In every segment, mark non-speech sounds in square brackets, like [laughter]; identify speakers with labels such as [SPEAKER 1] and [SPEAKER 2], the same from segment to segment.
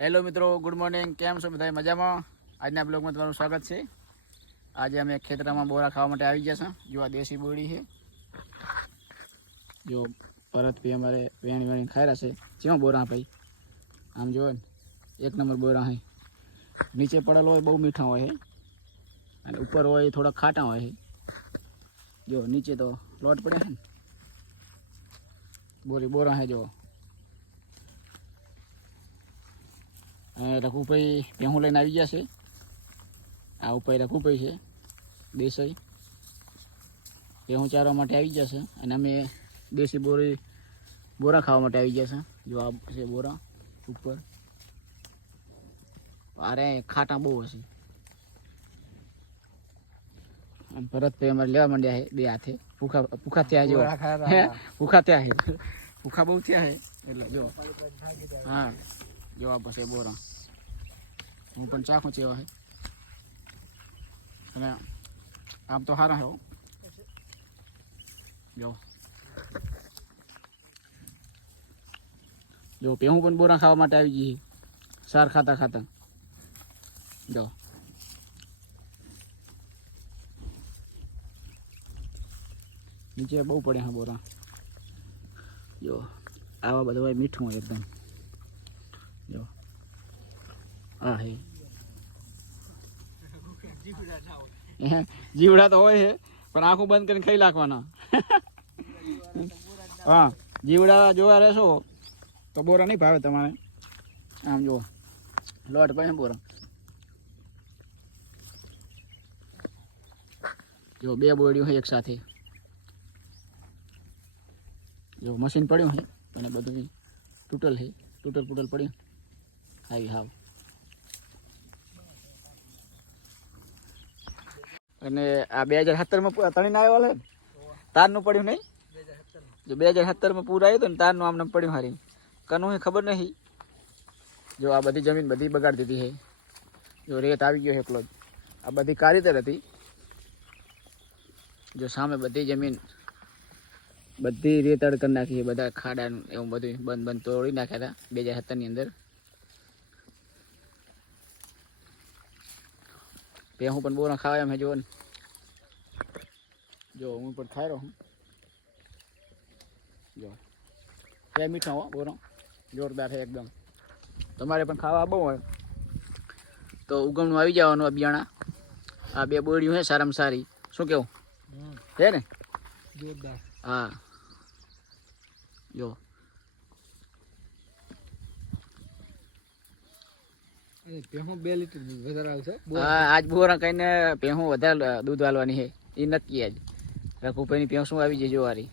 [SPEAKER 1] Hello મિત્રો good morning કેમ છો બધા મજામાં? આજના બ્લોગમાં તમારું સ્વાગત છે. આજે અમે ખેતરામાં બોરા ખાવા માટે આવી ગયા છે. જો આ દેશી બોરી છે. જો પરત બી અમારે વેણી વેણી ખાયરા છે. જેમાં બોરા ભાઈ? આમ જુઓ ને, એક નંબર બોરા હે નીચે પડેલો હોય, બહુ મીઠા હોય અને ઉપર હોય થોડા ખાટા હોય છે. જો, નીચે તો લોટ પડે છે ને. બોરી, બોરા હે જો રઘુભાઈ ભેહું લઈને આવી ગયા છે. આ ઉપર રઘુભાઈ છે દેસાઈ. ભેહું ચારવા માટે આવી ગયા છે અને અમે દેશી બોરી બોરા ખાવા માટે આવી ગયા છે. જો આ છે બોરા ઉપર. અરે ખાટા બહુ હશે. ભરતભાઈ અમારે લેવા માંડ્યા છે બે હાથે. ભૂખા ભૂખા થયા જેવા ભૂખા થયા છે. ભૂખા બહુ થયા છે. એટલે જો. હા. જો આ પછી બોરા હું પણ ચાખું છે એવા છે અને આમ તો સારા છે હો જો જો પેહું પણ બોરા ખાવા માટે આવી ગઈ છે. સાર ખાતા ખાતા જો નીચે બહુ પડે હા બોરા જો આવા બધા હોય મીઠું હોય એકદમ જો. હે. હે, જીવડા તો હોય છે પણ આંખું બંધ કરીને ખાઈ નાખવાના. [laughs] હા જીવડા જોવા રહેશો તો બોરા નહીં ભાવે તમારે. આમ જુઓ. લોટ પડે બોરા. જો બે બોરડીઓ હોય એક સાથે. જો મશીન પડ્યું છે અને બધું તૂટલ છે તૂટલ ફૂટલ પડ્યું. હાવી હાવ અને આ બે હજાર સત્તરમાં તણીને આવ્યો ને? તારનું પડ્યું નહીં? જો બે હજાર સત્તરમાં પૂર આવ્યું હતું ને તારનું આમ નામ પડ્યું હારી. કનું ખબર નહીં. જો આ બધી જમીન બધી બગાડી દીધી છે જો રેત આવી ગયો છે એકલો જ. આ બધી કારીતર હતી. જો સામે બધી જમીન બધી રેતડ કરી નાખી બધા ખાડાનું એવું બધું બંધ બંધ તોડી નાખ્યા હતા બે હજાર સત્તરની અંદર. હું પણ બોરા ખાવા એમ હે જો જો હું પણ ખાઈ રહ્યો હું જો. બે મીઠા હો બોરો. જોરદાર છે એકદમ. તમારે પણ ખાવા બહુ હોય. તો ઉગમનું આવી જવાનું આ બિયાણા. આ બે બોડીઓ છે સારામાં સારી. શું કેવું? છે ને?
[SPEAKER 2] જોરદાર.
[SPEAKER 1] હા. જો
[SPEAKER 2] અને ભેહું બે લીટર વધારે આવશે
[SPEAKER 1] હા આજ બોરા કહીને ભેહું વધારે દૂધ વાળવાની છે. એ નક્કી આજ. રઘુભાઈની શું આવી જાય જોવારી.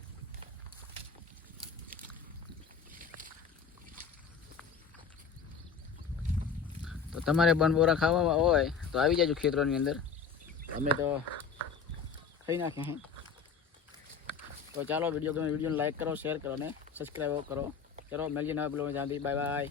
[SPEAKER 1] તો તમારે બન બોરા ખાવા હોય તો આવી જાજો ખેતરોની અંદર. અમે તો ખાઈ નાખ્યા હે. તો ચાલો, વીડિયો ગમે વિડીયોને લાઈક કરો શેર કરો ને સબસ્ક્રાઈબ કરો. ચલો, મળીએ નવા બ્લોગ બાય બાય